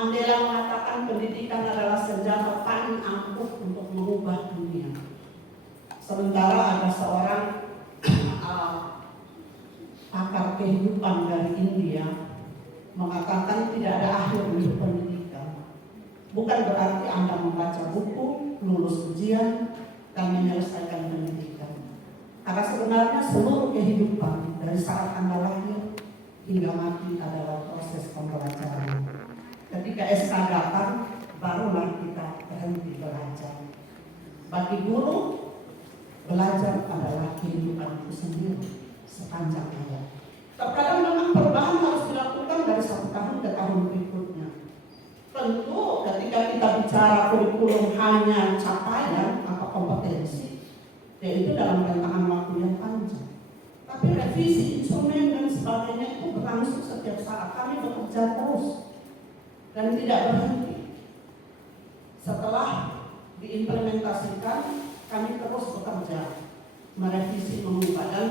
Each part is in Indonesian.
Mandela mengatakan pendidikan adalah senjata paling ampuh untuk mengubah dunia. Sementara ada seorang pakar kehidupan dari India mengatakan tidak ada akhir untuk pendidikan. Bukan berarti Anda membaca buku, lulus ujian, dan menyelesaikan pendidikan. Karena sebenarnya seluruh kehidupan dari saat Anda lahir hingga mati adalah proses pembelajaran. Ketika SK datang, barulah kita berhenti belajar. Bagi guru, belajar adalah kehidupan itu sendiri sepanjang hayat. Terkadang memang perubahan harus dilakukan dari satu tahun ke tahun berikutnya. Tentu ketika kita bicara kurikulum hanya capaian atau kompetensi, yaitu dalam rentangan waktu yang panjang. Tapi revisi instrumen dan sebagainya itu berlangsung setiap saat. Kami bekerja terus dan tidak berhenti. Setelah diimplementasikan, kami terus bekerja, merevisi, mengubah, dan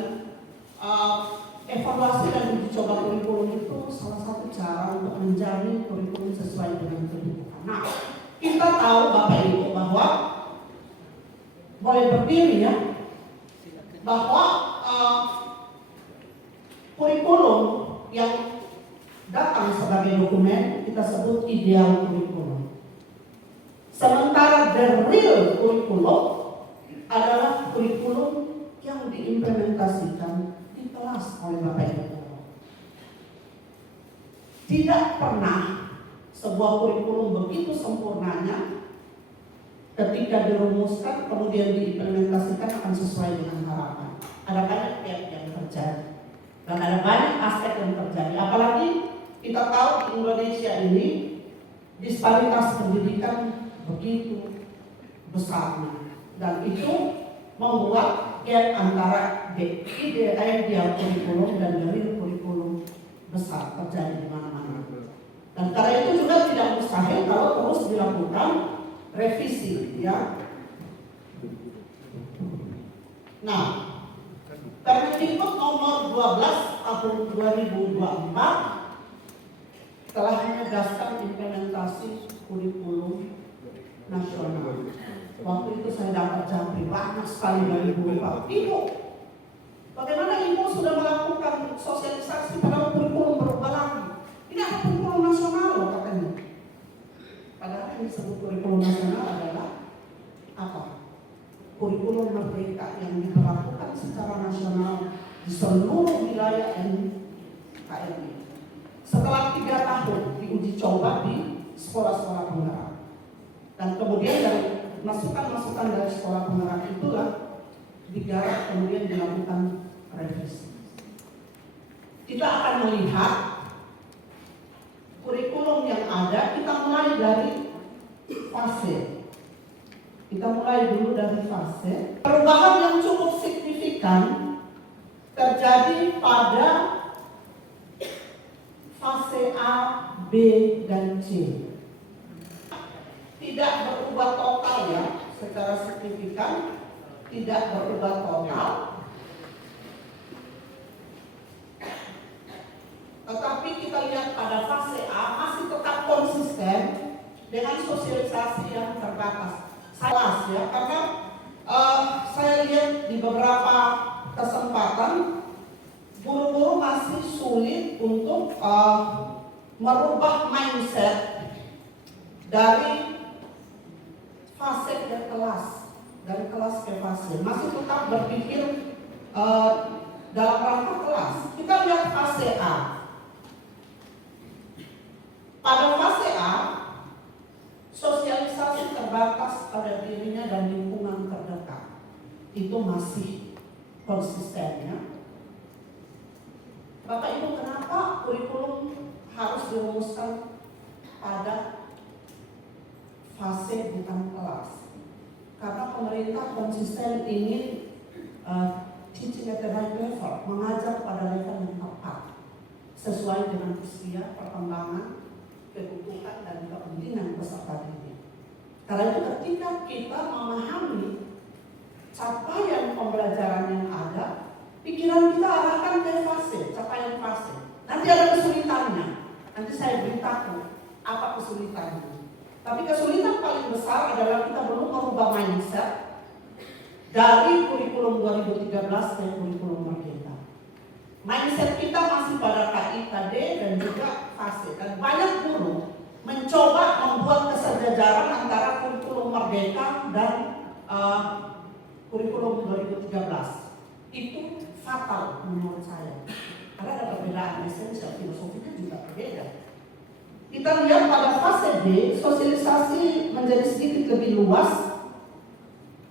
evaluasi dan uji coba kurikulum itu salah satu cara untuk menjamin kurikulum sesuai dengan kebutuhan. Nah, kita tahu Bapak Ibu bahwa boleh berdiri ya, bahwa kurikulum yang datang sebagai dokumen kita sebut ideal kurikulum. Sementara the real kurikulum adalah kurikulum yang diimplementasikan di kelas oleh Bapak Ibu. Tidak pernah sebuah kurikulum begitu sempurnanya ketika dirumuskan kemudian diimplementasikan akan sesuai dengan harapan. Ada banyak pihak yang terjadi dan ada banyak aspek yang terjadi. Apalagi kita tahu di Indonesia ini disparitas pendidikan begitu besarnya, dan itu membuat gap antara ideal kurikulum dan dari kurikulum besar terjadi di mana-mana. Dan karena itu juga tidak mustahil kalau terus dilakukan revisi, ya. Nah, Permendikbud nomor 12 tahun 2024 telah menegaskan implementasi kurikulum nasional. Waktu itu saya dapat jampi banyak sekali dari guru Pak. Ibu, bagaimana Ibu sudah melakukan sosialisasi pada kurikulum berubah lagi? Ini ada kurikulum nasional loh katanya. Padahal yang disebut kurikulum nasional adalah apa? Kurikulum merdeka yang diberlakukan secara nasional di seluruh wilayah NKRI. Setelah 3 tahun diuji coba di sekolah-sekolah penggerak, dan kemudian dari masukan-masukan dari sekolah penggerak itulah digarap kemudian dilakukan revisi. Kita akan melihat kurikulum yang ada. Kita mulai dari fase. Kita mulai dulu dari fase. Perubahan yang cukup signifikan terjadi pada fase A, B, dan C. Tidak berubah total ya, secara signifikan tidak berubah total. Tetapi kita lihat pada fase A masih tetap konsisten dengan sosialisasi yang terbatas. Salah ya, karena saya lihat di beberapa kesempatan guru-guru masih sulit untuk merubah mindset dari fase ke kelas, dari kelas ke fase. Masih tetap berpikir dalam rangka kelas. Kita lihat fase A. Pada fase A, sosialisasi terbatas pada dirinya dan lingkungan terdekat. Itu masih konsistennya. Bapak Ibu, kenapa kurikulum harus dirumuskan pada fase bukan kelas? Karena pemerintah konsisten ingin teaching at the right level, mengajar pada level yang tepat, sesuai dengan usia, perkembangan, kebutuhan, dan kepentingan peserta didik. Karena itu ketika kita memahami capaian pembelajaran yang ada, pikiran kita arahkan ke fase, capaian fase. Nanti ada kesulitannya. Nanti saya beritahu apa kesulitan merubah mindset dari kurikulum 2013 ke kurikulum Merdeka. Mindset kita masih pada KIKD dan juga fase. Dan banyak guru mencoba membuat kesejajaran antara kurikulum Merdeka dan kurikulum 2013. Itu fatal menurut saya. Karena ada perbedaan esensial, filosofinya juga berbeda. Kita lihat pada fase D, sosialisasi menjadi sedikit lebih luas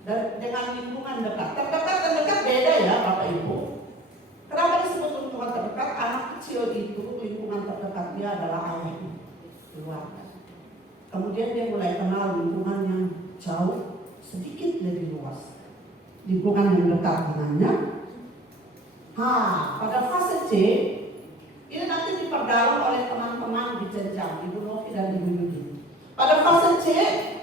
dan dengan lingkungan dekat. Terdekat dan dekat beda ya Bapak Ibu. Kenapa disebut lingkungan terdekat? Anak kecil itu lingkungan terdekat dia adalah ayahnya, keluarga. Kemudian dia mulai kenal lingkungan yang jauh, sedikit lebih luas. Lingkungan yang dekat dengannya. Pada fase C, ini nanti diperdalam oleh teman-teman di jenjang Ibu Novi dan Ibu Yudi. Pada fase C,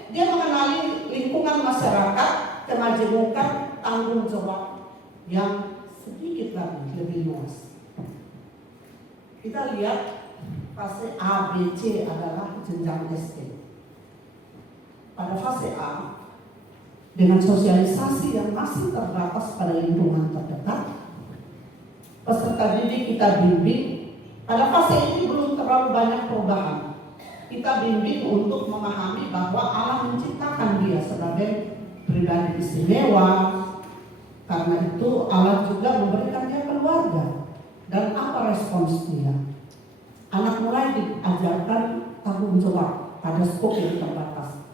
dia mengenali lingkungan masyarakat, kemajemukan, tanggung jawab yang sedikit lagi lebih luas. Kita lihat fase A, B, C adalah jenjang SD. Pada fase A, dengan sosialisasi yang masih terbatas pada lingkungan terdekat, peserta didik kita bimbing. Pada fase ini belum terlalu banyak perubahan. Kita bimbing untuk memahami bahwa Allah menciptakan dia sebagai pribadi istimewa. Karena itu Allah juga memberikan dia keluarga. Dan apa respons dia? Anak mulai diajarkan tanggung jawab pada skop yang terbatas.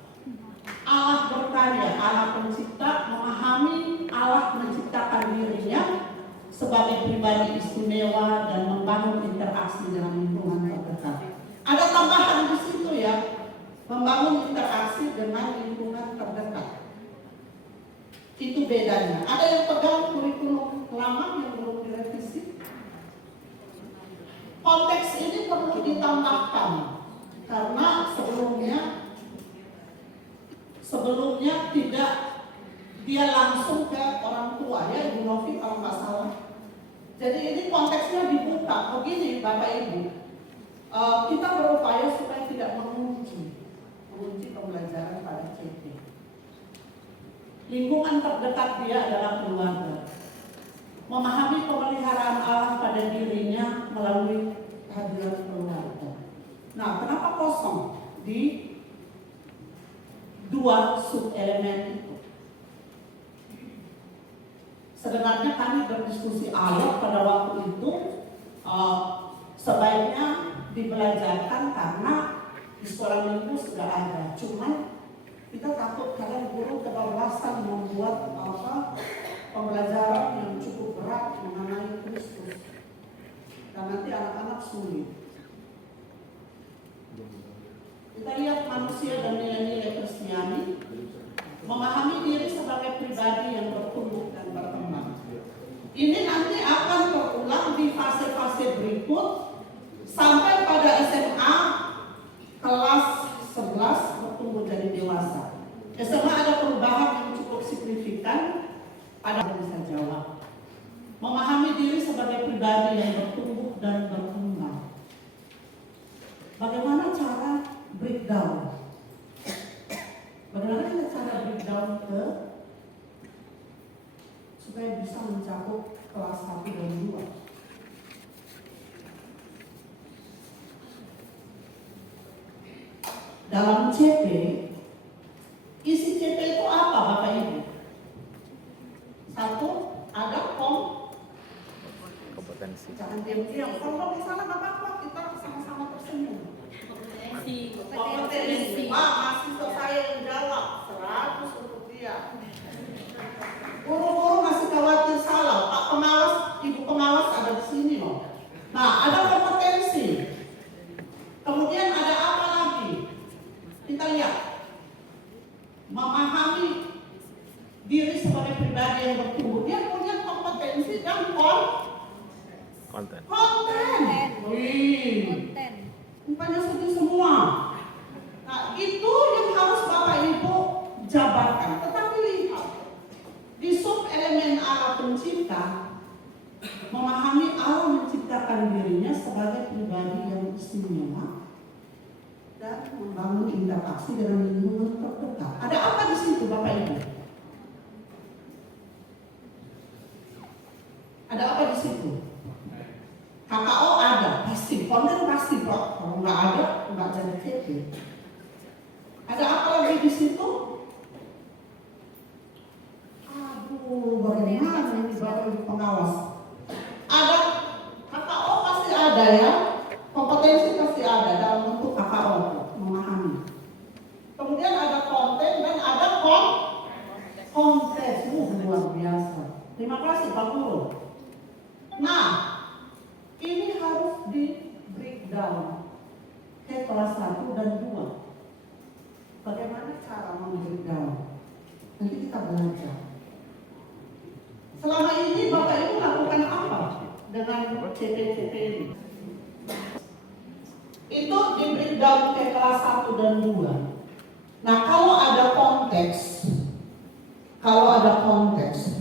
Allah berkarya, Allah pencipta, memahami Allah menciptakan dirinya sebagai pribadi istimewa dan membangun interaksi dengan lingkungan terdekat. Ada tambahan di situ ya, membangun interaksi dengan lingkungan terdekat. Itu bedanya. Ada yang pegang kurikulum lama yang belum direvisi. Konteks ini perlu ditambahkan karena sebelumnya tidak dia langsung ke orang tua ya, Ibu Novi kalau nggak salah. Jadi ini konteksnya dibuka. Begini Bapak Ibu, kita berupaya supaya tidak mengunci pembelajaran pada CP. Lingkungan terdekat dia adalah keluarga. Memahami pemeliharaan Allah pada dirinya melalui kehadiran keluarga. Nah, kenapa kosong di dua sub-elemen itu? Sebenarnya kami berdiskusi alot pada waktu itu sebaiknya dibelajarkan karena di sekolah minggu sudah ada. Cuman kita takut kalian guru kebablasan membuat pembelajaran yang cukup berat mengenai Kristus dan nanti anak-anak sulit. Kita lihat manusia dan nilai-nilai Kristiani, memahami diri sebagai pribadi yang bertumbuh dan berkembang. Ini nanti akan terulang di fase-fase berikut sampai pada SMA kelas 11 bertumbuh jadi dewasa. SMA ada perubahan yang cukup signifikan. Ada yang bisa jawab. Memahami diri sebagai pribadi yang bertumbuh dan berkembang. Bagaimana cara breakdown? Bagaimana cara breakdown supaya bisa mencakup kelas 1 dan 2? Dalam CP, isi CP itu apa Bapak Ibu? Satu, ada kompetensi. Jangan diam-diam. Kalau misalnya nggak apa-apa, kita sama-sama tersenyum. Kompetensi. Mahasiswa saya yang jawab 100 untuk dia. Guru-guru masih khawatir salah. Pak pengawas, Ibu pengawas ada di sini loh. Nah, ada kompetensi. Kemudian ada apa lagi? Kita lihat. Memahami diri sebagai pribadi yang bertumbuh. Dia punya kompetensi dan konten. Wih. Rupanya setuju semua. Nah, itu yang harus Bapak Ibu jabarkan. Tetapi lihat, di sub elemen Allah pencipta, memahami Allah menciptakan dirinya sebagai pribadi yang istimewa dan membangun interaksi dengan lingkungan terdekat. Ada apa di situ Bapak Ibu? kasih Pak, kalau nggak ada nggak jadi CP. Ada apa lagi di situ? Aduh, bagaimana ini Bapak Ibu pengawas? Ada KKO pasti ada ya, kompetensi pasti ada dalam bentuk KKO, memahami. Kemudian ada konten dan ada konteks, luar biasa. Terima kasih Pak Guru. Nah, ini harus di breakdown ke kelas 1 dan 2. Bagaimana cara membreakdown? Nanti kita belajar. Selama ini Bapak Ibu lakukan apa dengan CP-CP ini? Itu di breakdown ke kelas 1 dan 2. Nah, kalau ada konteks,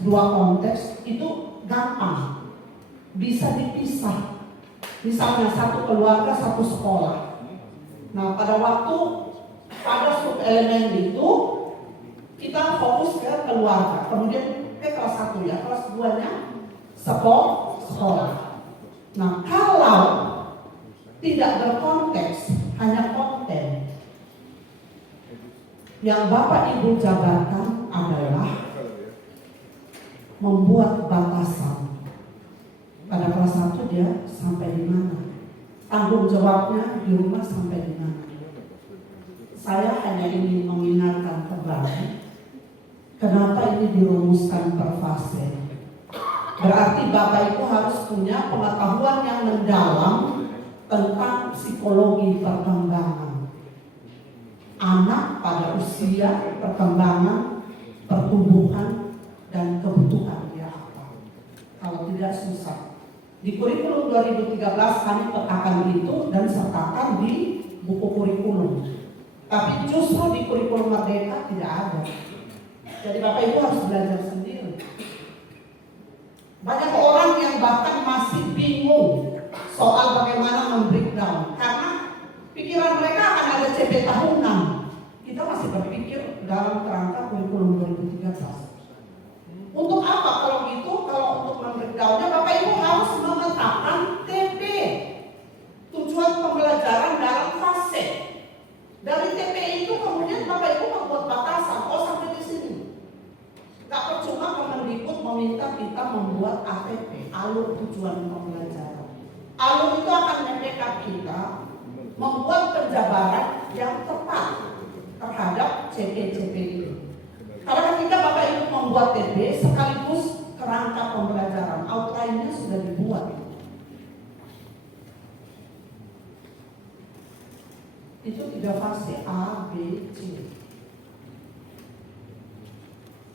dua konteks itu gampang, bisa dipisah. Misalnya satu keluarga, satu sekolah. Nah, pada sub elemen itu kita fokus ke keluarga, kemudian ke kelas 1 ya, kelas 2-nya sekolah. Nah, kalau tidak berkonteks, hanya konten, yang Bapak Ibu jabarkan adalah membuat batasan. Pada kelas 1 dia sampai di mana? Tanggung jawabnya di rumah sampai di mana? Saya hanya ingin mengingatkan kembali kenapa ini dirumuskan per fase. Berarti Bapak Ibu harus punya pengetahuan yang mendalam tentang psikologi perkembangan anak pada usia perkembangan, pertumbuhan, dan kebutuhan dia apa. Kalau tidak susah. Di kurikulum 2013 kami petakan itu dan sertakan di buku kurikulum. Tapi justru di kurikulum Merdeka tidak ada. Jadi Bapak Ibu harus belajar sendiri. Banyak orang yang bahkan masih bingung soal bagaimana membreakdown karena pikiran mereka akan ada CP tahunan. Kita masih berpikir dalam kerangka kurikulum 2013. Untuk apa kalau gitu? Kalau untuk membreakdownnya Bapak Ibu harus memetakan TP, tujuan pembelajaran dalam fase. Dari TP itu kemudian Bapak Ibu membuat batasan, sampai di sini. Gak percuma Kemendikbud meminta kita membuat ATP, alur tujuan pembelajaran. Alur itu akan membackup kita membuat penjabaran yang tepat terhadap CP-CP ini. Karena ketika Bapak Ibu membuat TP sekaligus kerangka pembelajaran, outline-nya sudah dibuat. Itu 3 fase A, B, C.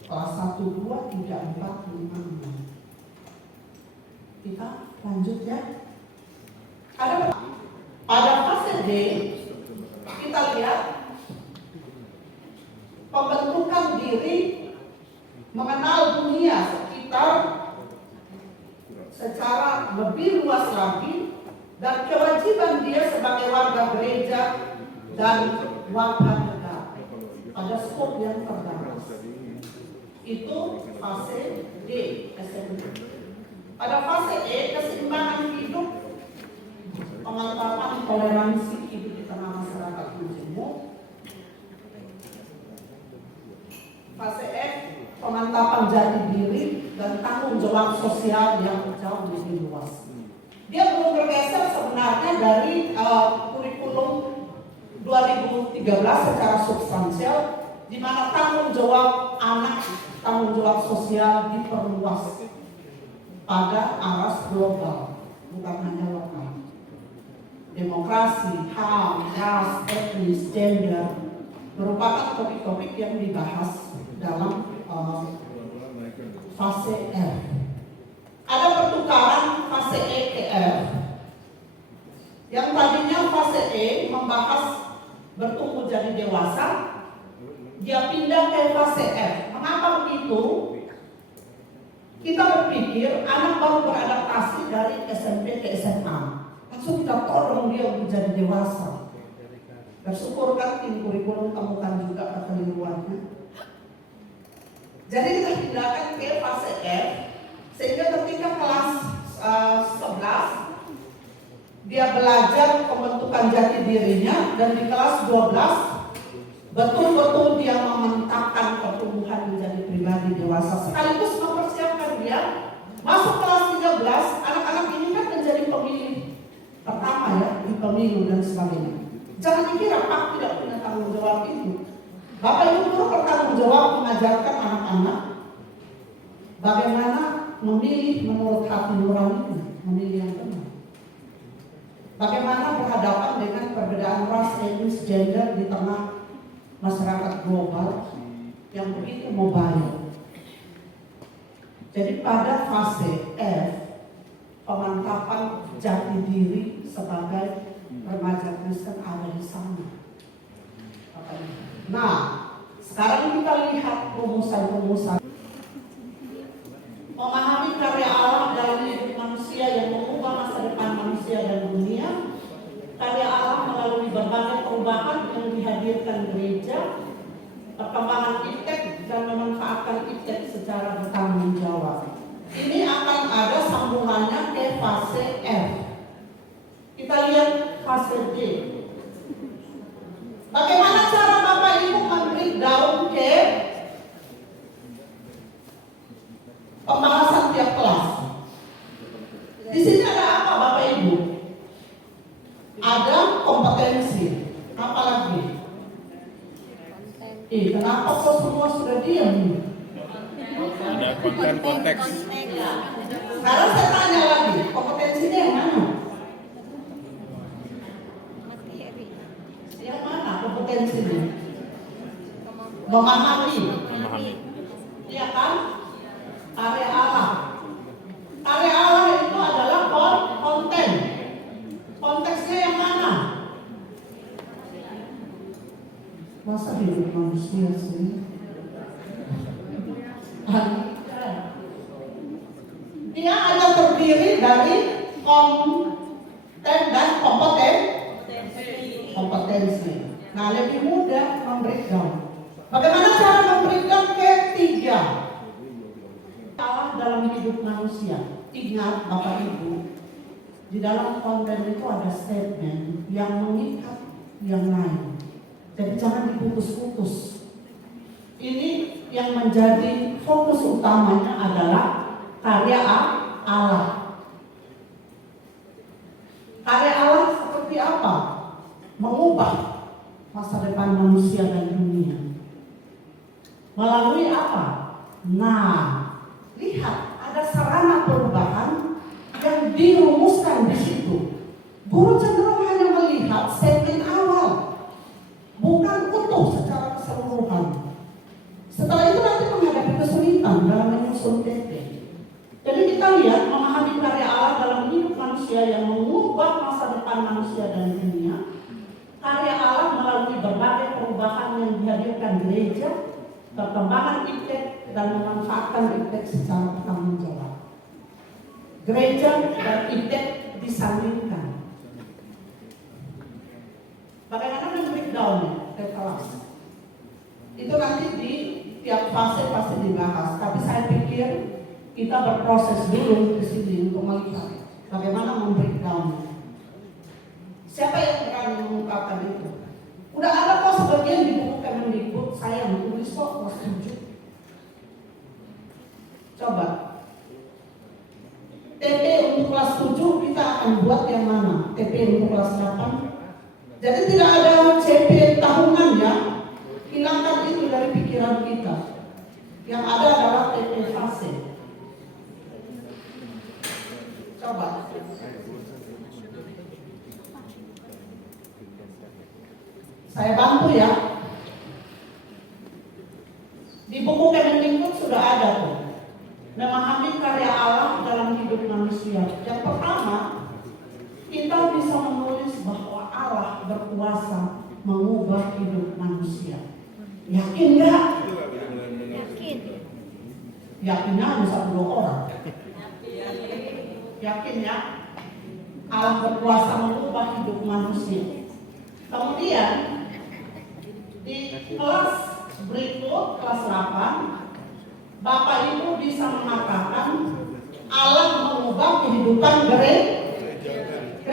Kelas 1, 2, 3, 4, 5, 6. Kita lanjut ya. Pada fase D kita lihat pembentukan diri, mengenal dunia sekitar secara lebih luas lagi, dan kewajiban dia sebagai warga gereja dan warga negara pada skop yang terbatas. Itu fase D SMP. Pada fase E, keseimbangan hidup, pengenalan toleransi hidup di tengah masyarakat majemuk. Fase F, pemantapan jati diri dan tanggung jawab sosial yang jauh lebih luas. Dia belum bergeser sebenarnya dari kurikulum 2013 secara substansial, di mana tanggung jawab anak, tanggung jawab sosial diperluas pada aras global, bukan hanya lokal. Demokrasi, HAM, ras, etnis, gender merupakan topik-topik yang dibahas dalam fase F. Ada pertukaran fase E ke F. Yang tadinya fase E membahas bertumbuh jadi dewasa, dia pindah ke fase F. Mengapa begitu? Kita berpikir anak baru beradaptasi dari SMP ke SMA, langsung kita tolong dia menjadi dewasa. Bersyukur kan tim kurikulum temukan juga kekeliruannya. Jadi kita pindahkan ke fase F, sehingga ketika kelas 11 Dia belajar pembentukan jati dirinya, dan di kelas 12 betul-betul dia memantapkan pertumbuhan menjadi pribadi dewasa, sekaligus mempersiapkan dia masuk kelas 13. Anak-anak ini kan menjadi pemilih pertama ya di pemilu dan sebagainya. Jangan dikira Pak tidak punya tanggung jawab itu. Bapak Ibu guru bertanggung jawab mengajarkan anak-anak bagaimana memilih menurut hati nurani, memilih yang benar. Bagaimana berhadapan dengan perbedaan ras, etnis, gender di tengah masyarakat global yang begitu mobile. Jadi pada fase F, pemantapan jati diri sebagai remaja Kristen ada di sana. Nah, sekarang kita lihat rumusan-rumusan. Memahami karya Allah dalam hidup manusia yang mengubah masa depan manusia dan dunia. Karya Allah melalui berbagai perubahan yang dihadirkan gereja, perkembangan iptek dan memanfaatkan iptek secara bertanggung jawab. Ini akan ada sambungannya ke fase F. Kita lihat fase D. Bagaimana cara Bapak Ibu membreakdown ke pembahasan tiap kelas? Di sini ada apa Bapak Ibu? Ada kompetensi. Apa lagi? Kenapa kok semua sudah diam? Ada konten konteks. Sekarang saya tanya lagi, kompetensinya yang mana? Yang mana kompetensinya? Memahami. Iya kan? Karya Allah. Karya Allah itu adalah konten. Konteksnya yang mana? Masa hidup manusia sih? Dia ada terdiri dari konten dan kompetensi. Nah, lebih mudah membreakdown. Bagaimana cara membreakdown ketiga? Allah dalam hidup manusia. Ingat Bapak Ibu, di dalam konten itu ada statement yang mengikat yang lain. Jadi jangan diputus-putus. Ini yang menjadi fokus utamanya adalah karya Allah. Karya Allah seperti apa? Mengubah masa depan manusia dan dunia. Melalui apa? Nah, lihat ada sarana perubahan yang dirumuskan di situ. Guru cenderung hanya melihat segmen awal, bukan utuh secara keseluruhan. Setelah itu nanti menghadapi kesulitan dalam menyusun TP. Jadi kita lihat memahami karya Allah dalam hidup manusia yang mengubah masa depan manusia dan dunia. Karya Allah melalui berbagai perubahan yang dihadirkan gereja, perkembangan iptek dan memanfaatkan iptek secara bertanggung jawab. Gereja dan iptek disandingkan. Bagaimana breakdown-nya ke kelas? Itu nanti di tiap fase pasti dibahas. Tapi saya pikir kita berproses dulu di sini untuk melihat bagaimana membreakdown. Siapa yang berani mengungkapkan itu? Udah ada kok sebagian di buku Kemendikbud, saya yang tulis kok kelas 7. Coba TP untuk kelas 7 kita akan buat yang mana? TP untuk kelas 8. Jadi tidak ada CP tahunan ya. Hilangkan itu dari pikiran kita. Yang ada adalah TP fase. Coba. Saya bantu ya. Di buku Kemendikbud sudah ada tuh. Memahami karya Allah dalam hidup manusia. Yang pertama, kita bisa menulis bahwa Allah berkuasa mengubah hidup manusia. Yakin nggak? Yakin. Yakinnya hanya 1-2 orang. Yakin ya? Allah berkuasa mengubah hidup manusia. Kemudian di kelas berikut, kelas 8, Bapak Ibu bisa mengatakan Allah mengubah kehidupan gereja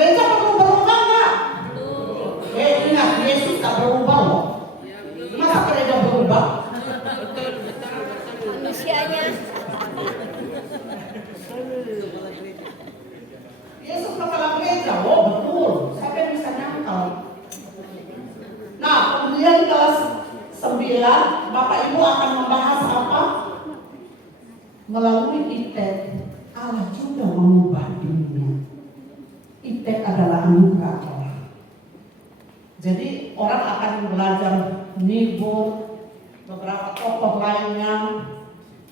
Gereja perlu berubah nggak? Ingat, Yesus tak berubah loh. Masa gereja berubah? Manusianya. Yesus kepala gereja, oh betul. Siapa yang bisa nyangkal? Nah, kemudian kelas 9, Bapak Ibu akan membahas apa? Melalui ITEK, Allah juga mengubah dunia. ITEK adalah anugerah Allah. Jadi orang akan belajar Nibur, beberapa tokoh lainnya,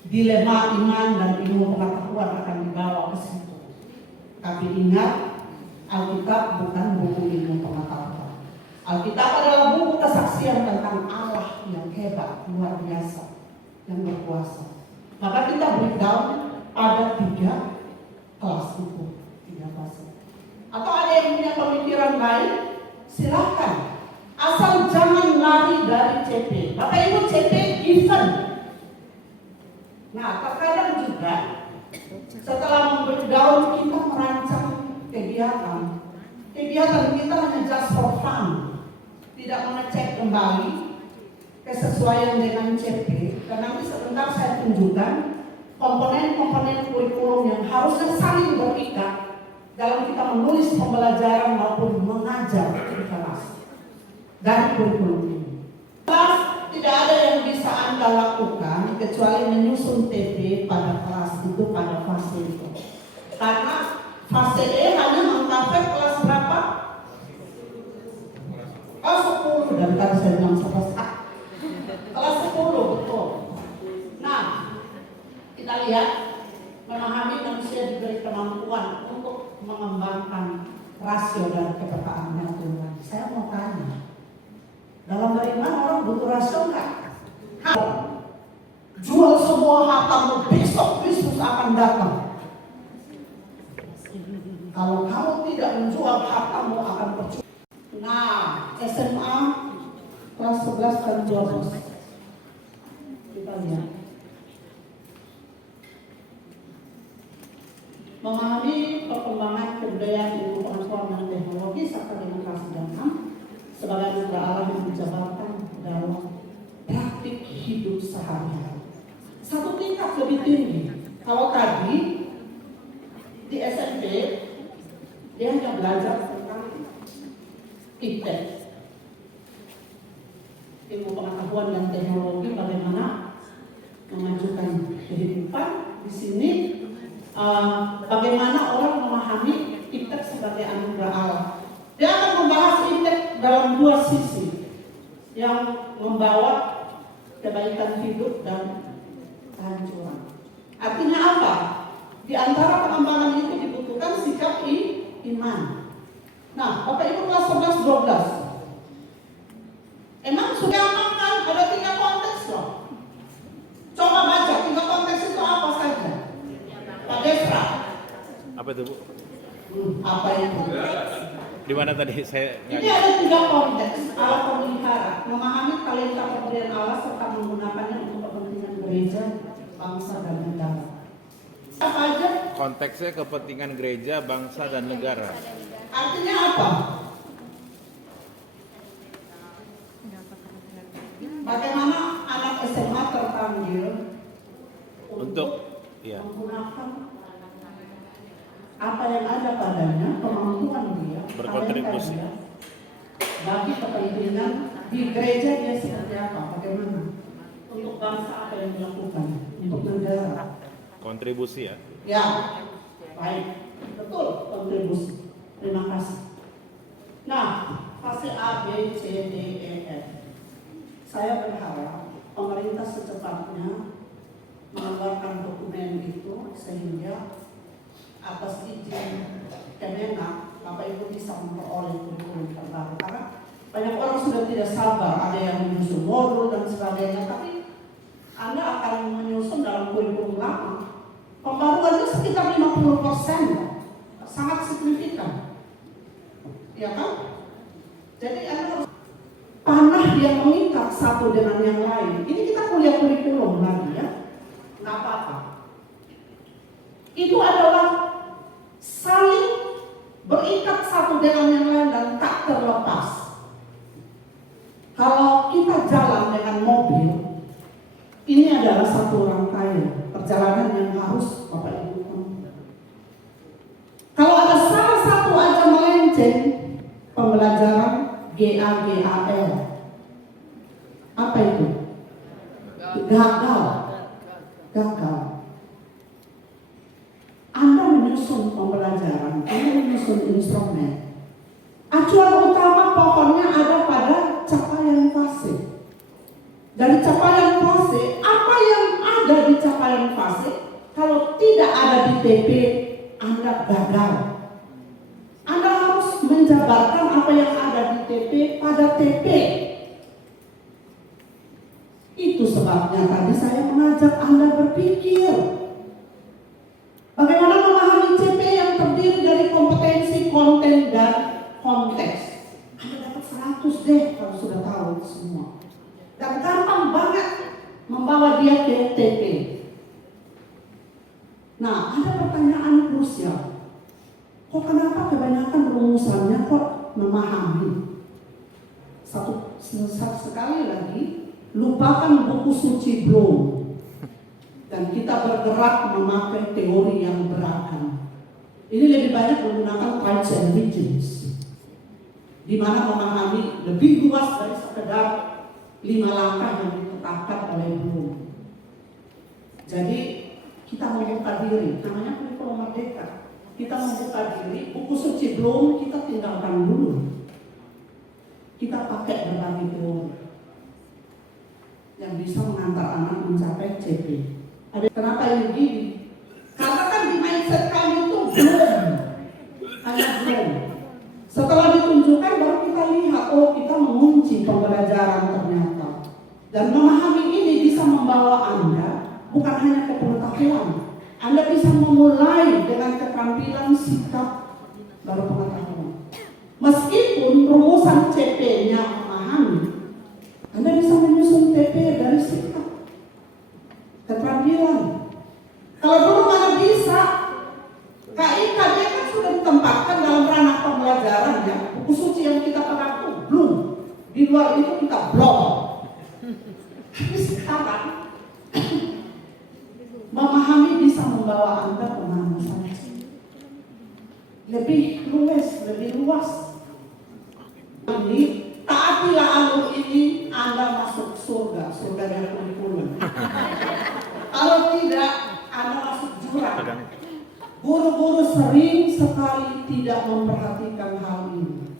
dilema iman dan ilmu pengetahuan akan dibawa ke situ. Tapi ingat, Alkitab bukan buku ilmu pengetahuan. Alkitab adalah buku kesaksian tentang Allah yang hebat, luar biasa, yang berkuasa. Maka kita breakdown ada 3 kelas itu, 3 fase. Atau ada yang punya pemikiran lain, silakan. Asal jangan lari dari CP. Bapak Ibu, CP event. Nah, terkadang juga setelah membreakdown kita merancang kegiatan. Kegiatan kita hanya just for fun, tidak mengecek kembali kesesuaian dengan CP. Dan nanti sebentar saya tunjukkan komponen-komponen kurikulum yang harusnya saling berikat dalam kita menulis pembelajaran maupun mengajar di kelas dari kurikulum ini. Kelas tidak ada yang bisa Anda lakukan kecuali menyusun TP pada kelas itu, pada fase itu. Karena fase E hanya mengcover kelas berapa? Oh 10, dan tadi saya bilang kelas 10, betul. Nah, kita lihat memahami manusia diberi kemampuan untuk mengembangkan rasio dan kepekaan Tuhan. Saya mau tanya, dalam beriman orang butuh rasio enggak? Jual semua hartamu, besok Kristus akan datang. Kalau kamu tidak menjual hartamu akan percuma. Nah, SMA kelas 11 dan 12. Kita lihat. Memahami perkembangan kebudayaan ilmu pengetahuan dan teknologi serta demokrasi dan HAM sebagai anugerah Allah yang dijabarkan dalam praktik hidup sehari-hari. Satu tingkat lebih tinggi. Kalau tadi di SMP dia hanya belajar tentang ITEK, ilmu pengetahuan dan teknologi, bagaimana memajukan kehidupan. Di sini bagaimana orang memahami ITEK sebagai anugerah Allah. Dia akan membahas ITEK dalam 2 sisi yang membawa kebaikan hidup dan kehancuran. Artinya apa? Di antara pengembangan itu dibutuhkan sikap iman. Nah, Bapak Ibu kelas 11 12. Emang sudah makan ada 3 konteks loh. Coba baca 3 konteks itu apa saja? Pak Desra. Apa itu, Bu? Apa itu? Di mana tadi saya Ini ada 3 konteks. Allah pemelihara, memahami talenta pemberian Allah serta menggunakannya untuk kepentingan gereja, bangsa dan negara. Apa aja? konteksnya kepentingan gereja, bangsa dan negara. Artinya apa? Bagaimana anak SMA terpanggil untuk menggunakan apa yang ada padanya, kemampuan dia, berkontribusi dia, bagi kepentingan di gereja dia seperti apa, bagaimana untuk bangsa apa yang dilakukan, untuk negara. Kontribusi ya? Ya, baik, betul, kontribusi. Terima kasih. Nah, fase A, B, C, D, E, F. Saya berharap pemerintah secepatnya mengeluarkan dokumen itu sehingga atas izin Kemenak, Bapak Ibu bisa memperoleh kurikulum terbaru. Karena banyak orang sudah tidak sabar, ada yang menyusun modul dan sebagainya, tapi Anda akan menyusun dalam kurikulum lama. Pembaruannya sekitar 50%, sangat signifikan, ya kan? Jadi Anda harus panah yang mengikat satu dengan yang lain. Ini kita kuliah kurikulum lagi ya, nggak apa-apa. Itu adalah saling berikat satu satu rangkaian perjalanan yang harus Bapak Ibu tempuh. Kalau ada salah satu aja melenceng, pembelajaran GAGAL, apa itu? Gagal. Anda menyusun pembelajaran, Anda menyusun instrumen. Acuan utama pokoknya ada pada capaian fase. Dari capaian fase, apa yang ada di capaian fase, kalau tidak ada di TP, Anda gagal. Anda harus menjabarkan apa yang ada di TP pada TP. Itu sebabnya tadi saya mengajak Anda berpikir. Bagaimana memahami CP yang terdiri dari kompetensi, konten, dan konteks. Anda dapat 100 deh kalau sudah tahu itu semua. Dan gampang banget membawa dia ke TP. Nah, ada pertanyaan krusial. Kok kenapa kebanyakan rumusannya kok memahami? Satu sekali lagi, lupakan buku suci Bloom. Dan kita bergerak memakai teori yang beragam. Ini lebih banyak menggunakan tribes and regions, di mana memahami lebih luas dari sekedar 5 langkah yang ditetapkan oleh Bloom. Jadi kita membuka diri, namanya kurikulum merdeka. Kita membuka diri, buku suci Bloom kita tinggalkan dulu. Kita pakai berbagai teori yang bisa mengantar anak mencapai CP. Kenapa ini gini? Karena kan di mindset kami itu belum. Setelah ditunjukkan baru kita lihat, oh kita mengunci pembelajaran ternyata. Dan memahami ini bisa membawa Anda bukan hanya ke pengetahuan. Anda bisa memulai dengan keterampilan sikap baru pengetahuan. Meskipun rumusan CP-nya memahami, Anda bisa menyusun TP dari sikap, keterampilan. Kalau dulu mana bisa, KIKD kan sudah ditempatkan dalam ranah pembelajaran ya. Buku suci yang kita pegang itu belum. Di luar itu kita blok. Tapi sekarang memahami bisa membawa Anda kemana saja. Lebih luas. Ini taatilah alur ini, Anda masuk surga yang kurikulum. Kalau tidak, Anda masuk jurang. Guru-guru sering sekali tidak memperhatikan hal ini.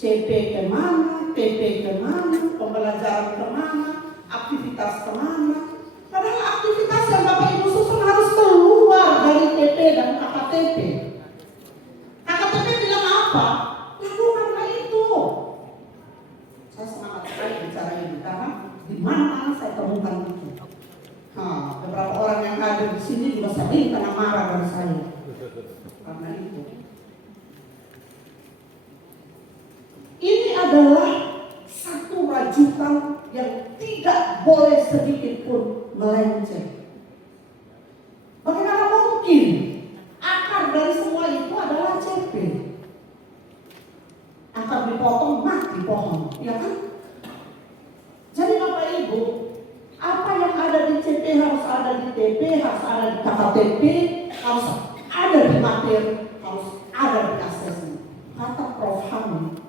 CP kemana, PP kemana, pembelajaran kemana, aktivitas kemana. Padahal aktivitas yang Bapak Ibu susun harus keluar dari TP dan KKTP. KKTP bilang apa? Lakukanlah itu. Saya semangat sekali bicara ini karena di mana saya temukan itu. Beberapa orang yang hadir di sini juga sering kena marah dari saya karena itu. Ini adalah satu rajutan yang tidak boleh sedikit pun melenceng. Bagaimana mungkin akar dari semua itu adalah CP? Akar dipotong mati pohon, ya kan? Jadi Bapak Ibu, apa yang ada di CP harus ada di TP, harus ada di KKTP, harus ada di materi, harus ada di asesmen. Kata Prof. Hamid,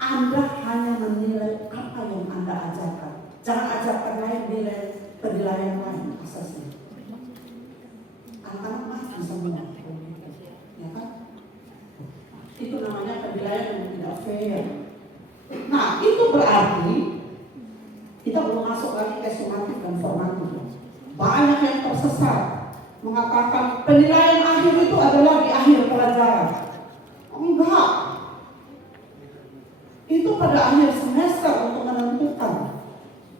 Anda hanya menilai apa yang Anda ajarkan. Jangan ajarkan lain nilai penilaian lain asesmen. Anak-anak mati semua, ya kan? Itu namanya penilaian yang tidak fair. Nah, itu berarti kita belum masuk lagi ke sumatif dan formatif. Banyak yang tersesat mengatakan penilaian akhir itu adalah di akhir pelajaran. Enggak. Itu pada akhir semester untuk menentukan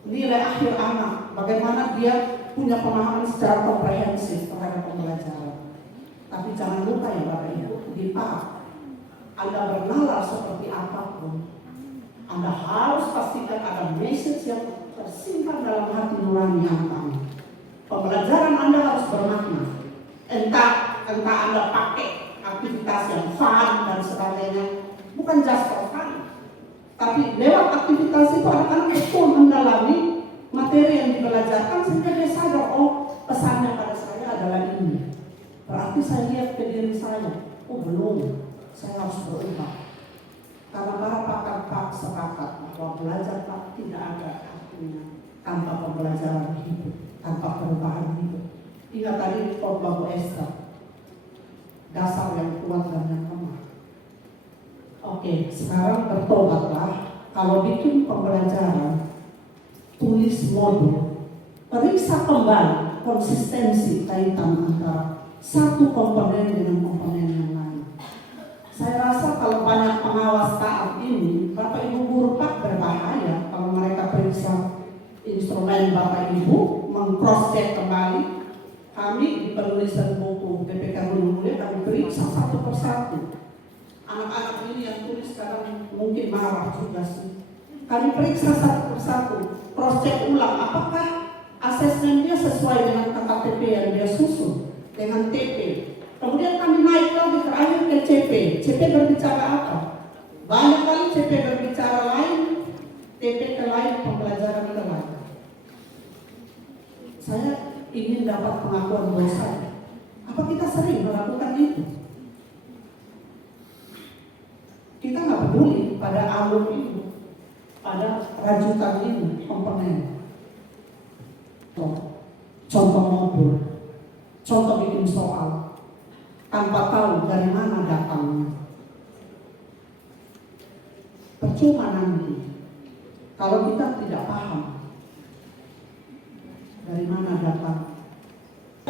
nilai akhir anak. Bagaimana dia punya pemahaman secara komprehensif terhadap pembelajaran. Tapi jangan lupa ya Bapak Ibu, di PAK Anda bernalar seperti apapun, Anda harus pastikan ada message yang tersimpan dalam hati nurani Anda. Pembelajaran Anda harus bermakna. Entah Anda pakai aktivitas yang fun dan sebagainya, bukan just for fun, tapi lewat aktivitas itu anak-anak betul mendalami materi yang dibelajarkan sehingga dia sadar Tapi saya lihat ke diri saya, oh belum, saya harus berubah. Karena para pakar sepakat bahwa belajar Pak tidak ada artinya tanpa pembelajaran hidup, tanpa perubahan hidup. Ingat tadi khotbah Bu Esther, dasar yang kuat dan yang lemah. Oke, sekarang bertobatlah. Kalau bikin pembelajaran, tulis modul, periksa kembali konsistensi kaitan antara satu komponen dengan komponen yang lain. Saya rasa kalau banyak pengawas saat ini, Bapak Ibu guru Pak berbahaya kalau mereka periksa instrumen Bapak Ibu, meng-cross check kembali. Kami di penulisan buku PPK Gunung Mulia kami periksa satu persatu. Anak-anak ini yang tulis sekarang mungkin marah juga sih. Kami periksa satu persatu, cross check ulang apakah asesmennya sesuai dengan KKTP yang dia susun, dengan TP. Kemudian kami naik lagi terakhir ke CP. CP berbicara apa? Banyak kali CP berbicara lain, TP ke lain, pembelajaran ke lain. Saya ingin dapat pengakuan dosa. Apa kita sering melakukan itu? Kita nggak peduli pada alur ini, pada rajutan ini, komponen. Contoh modul, contoh bikin soal, tanpa tahu dari mana datangnya. Percuma nanti kalau kita tidak paham dari mana datang.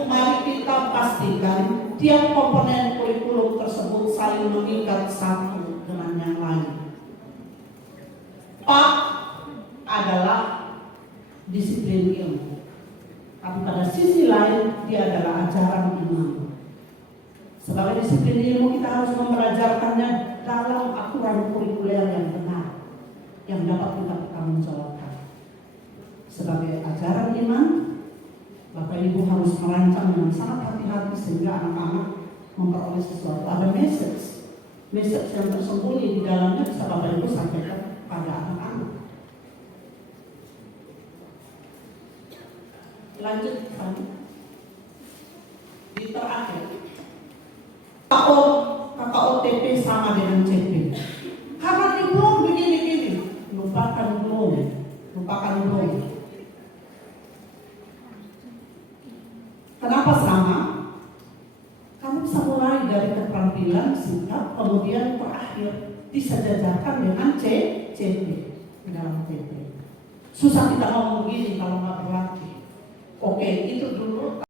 Mari kita pastikan tiap komponen kurikulum tersebut saling mengikat satu dengan yang lain. Pak adalah disiplin ilmu, tapi pada sisi lain dia adalah ajaran iman. Sebagai disiplin ilmu kita harus mempelajarkannya dalam aturan kurikuler yang benar, yang dapat kita pertanggungjawabkan. Sebagai ajaran iman, Bapak Ibu harus merancang dengan sangat hati-hati sehingga anak-anak memperoleh sesuatu. Ada message yang tersembunyi di dalamnya bisa Bapak Ibu sampaikan pada anak-anak. Lanjut di terakhir. KKOTP sama dengan CP. Karena di belum begini-begini, lupakan belum. Kenapa sama? Kamu bisa mulai dari keterampilan, sikap, kemudian terakhir disejajarkan dengan CP di dalam CP. Susah kita ngomong begini kalau nggak berlatih. Oke, itu dulu.